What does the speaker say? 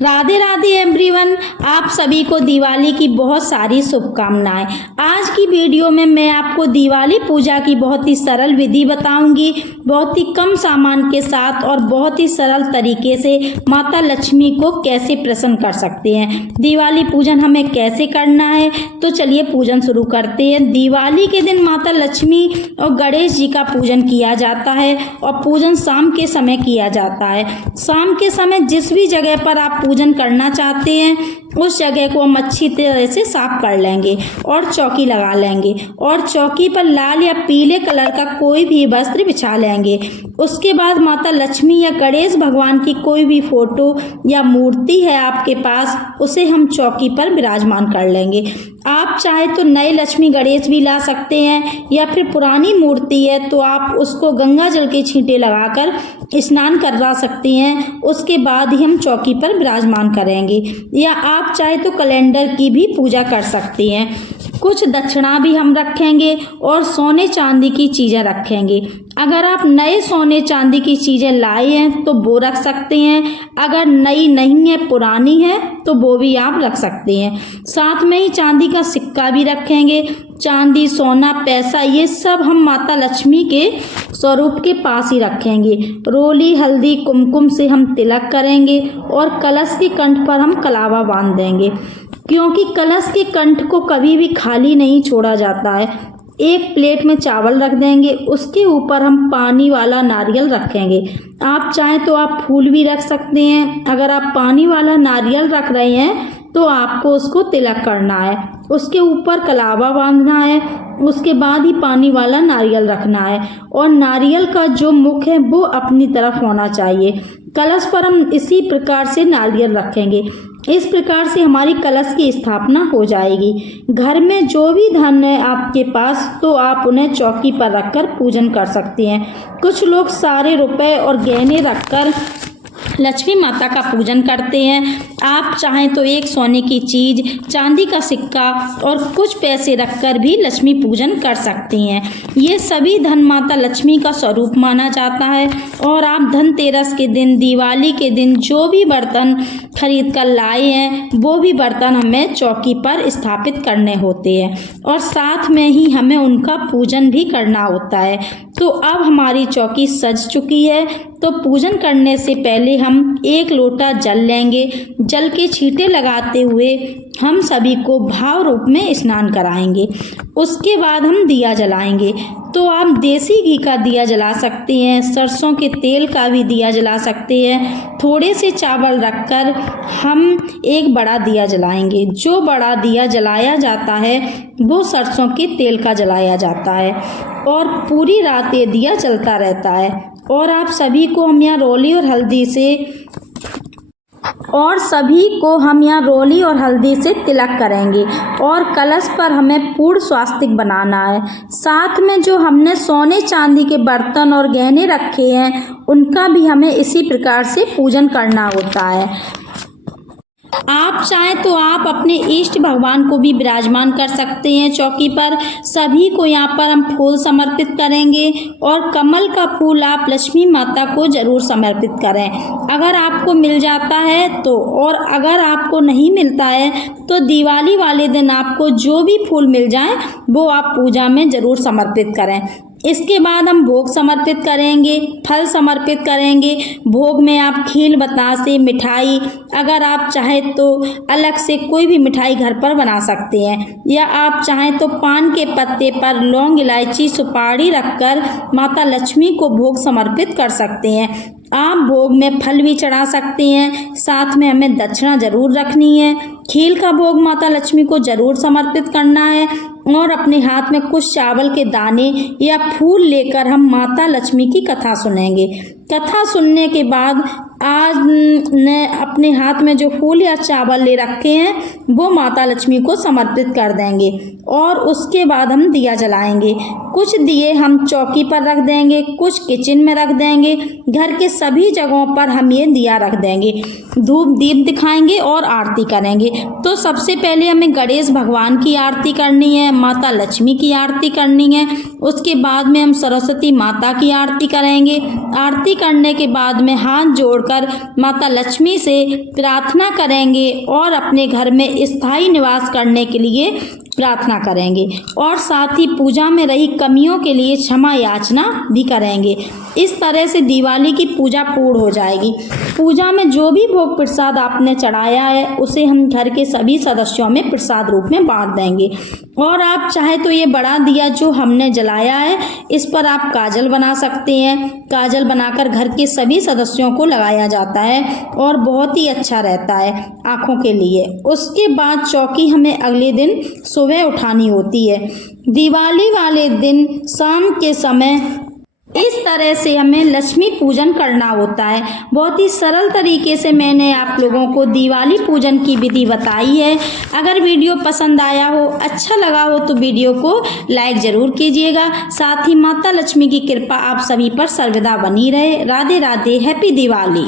Radhe Radhe everyone, आप सभी को दिवाली की बहुत सारी शुभकामनाएं। आज की वीडियो में मैं आपको दिवाली पूजा की बहुत ही सरल विधि बताऊंगी। बहुत ही कम सामान के साथ और बहुत ही सरल तरीके से माता लक्ष्मी को कैसे प्रसन्न कर सकते हैं। दिवाली पूजन हमें कैसे करना है, तो चलिए पूजन शुरू करते हैं। दिवाली के दिन माता लक्ष्मी और गणेश जी का पूजन किया जाता है और पूजन शाम के समय किया जाता है। शाम के समय जिस भी जगह पर आप पूजन करना चाहते हैं उस जगह को हम अच्छी तरह से साफ कर लेंगे और चौकी लगा लेंगे और चौकी पर लाल या पीले कलर का कोई भी वस्त्र बिछा लेंगे। उसके बाद माता लक्ष्मी या गणेश भगवान की कोई भी फोटो या मूर्ति है आपके पास, उसे हम चौकी पर विराजमान कर लेंगे। आप चाहे तो नए लक्ष्मी गणेश भी ला सकते हैं या फिर पुरानी मूर्ति है तो आप उसको गंगा जल के छींटे लगाकर स्नान करवा सकते हैं। उसके बाद ही हम चौकी पर विराजमान करेंगे। या आप चाहे तो कैलेंडर की भी पूजा कर सकते हैं। कुछ दक्षिणा भी हम रखेंगे और सोने चांदी की चीज़ें रखेंगे। अगर आप नए सोने चांदी की चीज़ें लाए हैं तो वो रख सकते हैं, अगर नई नहीं है पुरानी है तो वो भी आप रख सकते हैं। साथ में ही चांदी का सिक्का भी रखेंगे। चांदी, सोना, पैसा ये सब हम माता लक्ष्मी के स्वरूप के पास ही रखेंगे। रोली, हल्दी, कुमकुम से हम तिलक करेंगे और कलश के कंठ पर हम कलावा बांध देंगे, क्योंकि कलश के कंठ को कभी भी खाली नहीं छोड़ा जाता है। एक प्लेट में चावल रख देंगे, उसके ऊपर हम पानी वाला नारियल रखेंगे। आप चाहें तो आप फूल भी रख सकते हैं। अगर आप पानी वाला नारियल रख रहे हैं तो आपको उसको तिलक करना है, उसके ऊपर कलावा बांधना है, उसके बाद ही पानी वाला नारियल रखना है और नारियल का जो मुख है वो अपनी तरफ होना चाहिए। कलश पर हम इसी प्रकार से नारियल रखेंगे। इस प्रकार से हमारी कलश की स्थापना हो जाएगी। घर में जो भी धन है आपके पास तो आप उन्हें चौकी पर रखकर पूजन कर सकते हैं। कुछ लोग सारे रुपए और गहने रखकर लक्ष्मी माता का पूजन करते हैं। आप चाहें तो एक सोने की चीज़, चांदी का सिक्का और कुछ पैसे रखकर भी लक्ष्मी पूजन कर सकती हैं। ये सभी धन माता लक्ष्मी का स्वरूप माना जाता है। और आप धनतेरस के दिन, दिवाली के दिन जो भी बर्तन खरीद कर लाए हैं वो भी बर्तन हमें चौकी पर स्थापित करने होते हैं और साथ में ही हमें उनका पूजन भी करना होता है। तो अब हमारी चौकी सज चुकी है, तो पूजन करने से पहले हम एक लोटा जल लेंगे। जल के छींटे लगाते हुए हम सभी को भाव रूप में स्नान कराएंगे। उसके बाद हम दिया जलाएंगे। तो आप देसी घी का दिया जला सकते हैं, सरसों के तेल का भी दिया जला सकते हैं। थोड़े से चावल रखकर हम एक बड़ा दिया जलाएंगे। जो बड़ा दिया जलाया जाता है वो सरसों के तेल का जलाया जाता है और पूरी रात ये दिया जलता रहता है। और आप सभी को हम यहाँ रोली और हल्दी से तिलक करेंगे और कलश पर हमें पूर्ण स्वास्तिक बनाना है। साथ में जो हमने सोने चांदी के बर्तन और गहने रखे हैं उनका भी हमें इसी प्रकार से पूजन करना होता है। आप चाहें तो आप अपने इष्ट भगवान को भी विराजमान कर सकते हैं चौकी पर। सभी को यहाँ पर हम फूल समर्पित करेंगे और कमल का फूल आप लक्ष्मी माता को जरूर समर्पित करें अगर आपको मिल जाता है तो। और अगर आपको नहीं मिलता है तो दिवाली वाले दिन आपको जो भी फूल मिल जाए वो आप पूजा में जरूर समर्पित करें। इसके बाद हम भोग समर्पित करेंगे, फल समर्पित करेंगे। भोग में आप खीर, बतासे, मिठाई, अगर आप चाहें तो अलग से कोई भी मिठाई घर पर बना सकते हैं या आप चाहें तो पान के पत्ते पर लौंग, इलायची, सुपारी रखकर माता लक्ष्मी को भोग समर्पित कर सकते हैं। आप भोग में फल भी चढ़ा सकते हैं। साथ में हमें दक्षिणा जरूर रखनी है। खीर का भोग माता लक्ष्मी को जरूर समर्पित करना है और अपने हाथ में कुछ चावल के दाने या फूल लेकर हम माता लक्ष्मी की कथा सुनेंगे। कथा सुनने के बाद आज ने अपने हाथ में जो फूल या चावल ले रखे हैं वो माता लक्ष्मी को समर्पित कर देंगे और उसके बाद हम दिया जलाएंगे। कुछ दिए हम चौकी पर रख देंगे, कुछ किचन में रख देंगे। घर के सभी जगहों पर हम ये दिया रख देंगे। धूप दीप दिखाएंगे और आरती करेंगे। तो सबसे पहले हमें गणेश भगवान की आरती करनी है, माता लक्ष्मी की आरती करनी है। उसके बाद में हम सरस्वती माता की आरती करेंगे। आरती करने के बाद में हाथ जोड़ जोड़कर माता लक्ष्मी से प्रार्थना करेंगे और अपने घर में स्थायी निवास करने के लिए प्रार्थना करेंगे और साथ ही पूजा में रही कमियों के लिए क्षमा याचना भी करेंगे। इस तरह से दिवाली की पूजा पूर्ण हो जाएगी। पूजा में जो भी भोग प्रसाद आपने चढ़ाया है उसे हम घर के सभी सदस्यों में प्रसाद रूप में बांट देंगे। और आप चाहे तो ये बड़ा दिया जो हमने जलाया है इस पर आप काजल बना सकते हैं। काजल बनाकर घर के सभी सदस्यों को लगाया जाता है और बहुत ही अच्छा रहता है आँखों के लिए। उसके बाद चौकी हमें अगले दिन सुबह उठानी होती है। दिवाली वाले दिन शाम के समय इस तरह से हमें लक्ष्मी पूजन करना होता है। बहुत ही सरल तरीके से मैंने आप लोगों को दिवाली पूजन की विधि बताई है। अगर वीडियो पसंद आया हो, अच्छा लगा हो तो वीडियो को लाइक ज़रूर कीजिएगा। साथ ही माता लक्ष्मी की कृपा आप सभी पर सर्वदा बनी रहे। राधे राधे, हैप्पी दिवाली।